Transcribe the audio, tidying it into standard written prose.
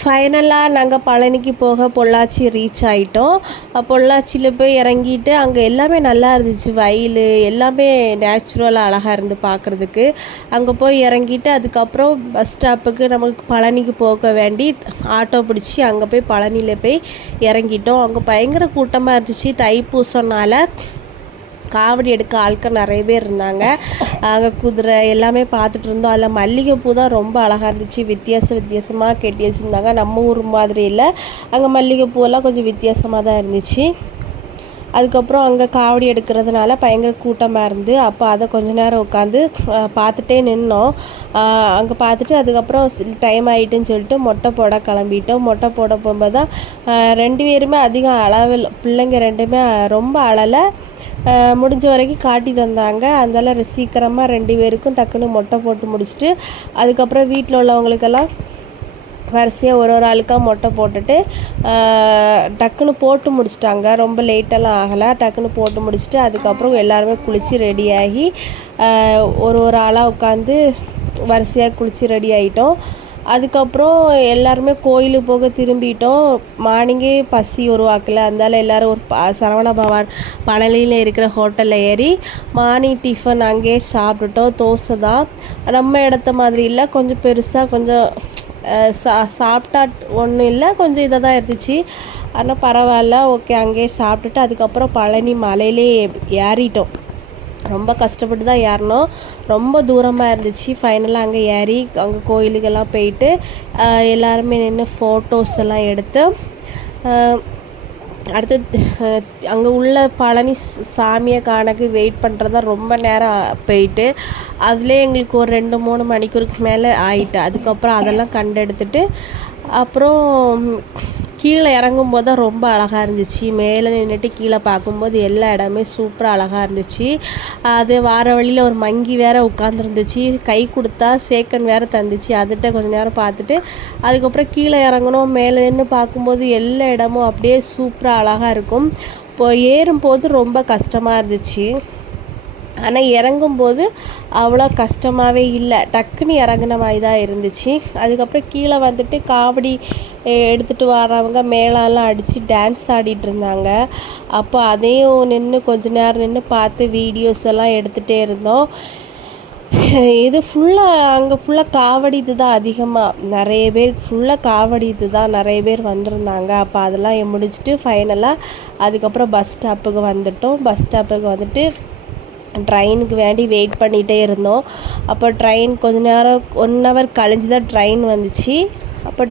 ஃபைனலாக நாங்கள் பழனிக்கு போக பொள்ளாச்சி ரீச் ஆகிட்டோம். பொள்ளாச்சியில் போய் இறங்கிட்டு அங்கே எல்லாமே நல்லா இருந்துச்சு. வயல் எல்லாமே நேச்சுரலாக அழகாக இருந்து பார்க்குறதுக்கு. அங்கே போய் இறங்கிட்டு அதுக்கப்புறம் பஸ் ஸ்டாப்புக்கு நமக்கு பழனிக்கு போக வேண்டி ஆட்டோ பிடிச்சி அங்கே போய் பழனியில் போய் இறங்கிட்டோம். அங்கே பயங்கர கூட்டமாக இருந்துச்சு. தைப்பூசம்னால காவடி எடுக்க ஆட்கள் நிறைய பேர் இருந்தாங்க. அங்கே குதிரை எல்லாமே பார்த்துட்டு இருந்தோம். அதில் மல்லிகைப்பூ தான் ரொம்ப அழகாக இருந்துச்சு. வித்தியாசமாக கட்டி வச்சுருந்தாங்க. நம்ம ஊர் மாதிரி இல்லை, அங்கே மல்லிகைப்பூவெல்லாம் கொஞ்சம் வித்தியாசமாக தான் இருந்துச்சு. அதுக்கப்புறம் அங்கே காவடி எடுக்கிறதுனால பயங்கர கூட்டமாக இருந்து அப்போ அதை கொஞ்ச நேரம் உட்காந்து பார்த்துட்டே நின்னோம். அங்கே பார்த்துட்டு அதுக்கப்புறம் டைம் ஆகிட்டுன்னு சொல்லிட்டு மொட்டை போட கிளம்பிட்டோம். மொட்டை போட போகும்போது தான் 2 பேருமே அதிகம் அளவில், பிள்ளைங்க 2மே ரொம்ப அழலை. முடிஞ்ச வரைக்கும் காட்டி தந்தாங்க. அதனால சீக்கிரமாக 2 பேருக்கும் டக்குன்னு மொட்டை போட்டு முடிச்சுட்டு அதுக்கப்புறம் வீட்டில் உள்ளவங்களுக்கெல்லாம் வரிசையாக ஒரு ஆளுக்காக மொட்டை போட்டுட்டு டக்குன்னு போட்டு முடிச்சிட்டாங்க. ரொம்ப லேட்டெல்லாம் ஆகலை. டக்குன்னு போட்டு முடிச்சுட்டு அதுக்கப்புறம் எல்லாருமே குளித்து ரெடியாகி ஒரு ஆளாக உட்காந்து வரிசையாக குளித்து ரெடி ஆகிட்டோம். அதுக்கப்புறம் எல்லாருமே கோயிலுக்கு போக திரும்பிட்டோம். மார்னிங்கே பசி உருவாக்கலை. அதனால எல்லோரும் ஒரு சரவண பவன் பழனியில் இருக்கிற ஹோட்டலில் ஏறி மார்னிங் டிஃபன் அங்கேயே சாப்பிட்டுட்டோம். தோசை தான், நம்ம இடத்த மாதிரி இல்லை, கொஞ்சம் பெருசாக, கொஞ்சம் சாப்பிட்டா ஒன்றும் இல்லை, கொஞ்சம் இதாக தான் இருந்துச்சு. ஆனால் பரவாயில்ல, ஓகே. அங்கேயே சாப்பிட்டுட்டு அதுக்கப்புறம் பழனி மலையிலே ஏறிட்டோம். ரொம்ப கஷ்டப்பட்டு தான் ஏறினோம். ரொம்ப தூரமாக இருந்துச்சு. ஃபைனலாக அங்கே ஏறி அங்கே கோயிலுக்கெல்லாம் போயிட்டு எல்லாருமே நின்று ஃபோட்டோஸ் எல்லாம் எடுத்து அடுத்து அங்கே உள்ள பழனி சாமியை காணக்கு வெயிட் பண்ணுறதா ரொம்ப நேரம் போயிட்டு அதுலேயே எங்களுக்கு ஒரு 2-3 மணிக்கூருக்கு மேலே ஆயிட்டு. அதுக்கப்புறம் அதெல்லாம் கண்டெடுத்துட்டு அப்புறம் கீழே இறங்கும்போது தான் ரொம்ப அழகாக இருந்துச்சு. மேலே நின்றுட்டு கீழே பார்க்கும்போது எல்லா இடமே சூப்பராக அழகாக இருந்துச்சு. அது வார வழியில் ஒரு மங்கி வேறு உட்காந்துருந்துச்சு. கை கொடுத்தா சேக்கன் வேறு தந்துச்சு. அதுகிட்ட கொஞ்சம் நேரம் பார்த்துட்டு அதுக்கப்புறம் கீழே இறங்கணும். மேலே நின்று பார்க்கும்போது எல்லா இடமும் அப்படியே சூப்பராக அழகாக இருக்கும். இப்போ ஏறும்போது ரொம்ப கஷ்டமாக இருந்துச்சு. ஆனால் இறங்கும்போது அவ்வளோ கஷ்டமாகவே இல்லை. டக்குன்னு இறங்குன மாதிரி தான் இருந்துச்சு. அதுக்கப்புறம் கீழே வந்துட்டு காவடி எடுத்துகிட்டு வரவங்க மேளம்லாம் அடித்து டான்ஸ் ஆடிட்டு இருந்தாங்க. அப்போ அதையும் நின்று கொஞ்ச நேரம் நின்று பார்த்து வீடியோஸ் எல்லாம் எடுத்துகிட்டே இருந்தோம். இது ஃபுல்லாக அங்கே ஃபுல்லாக காவடி இது தான் அதிகமாக, நிறைய பேர் ஃபுல்லாக காவடி இது தான் நிறைய பேர் வந்திருந்தாங்க. அப்போ அதெல்லாம் முடிச்சுட்டு ஃபைனலாக அதுக்கப்புறம் பஸ் ஸ்டாப்புக்கு வந்துட்டோம். பஸ் ஸ்டாப்புக்கு வந்துட்டு ட்ரெயினுக்கு வேண்டி வெயிட் பண்ணிகிட்டே இருந்தோம். அப்போ ட்ரெயின் கொஞ்ச நேரம் 1 ஹவர் கழிஞ்சு தான் ட்ரெயின் வந்துச்சு. அப்போ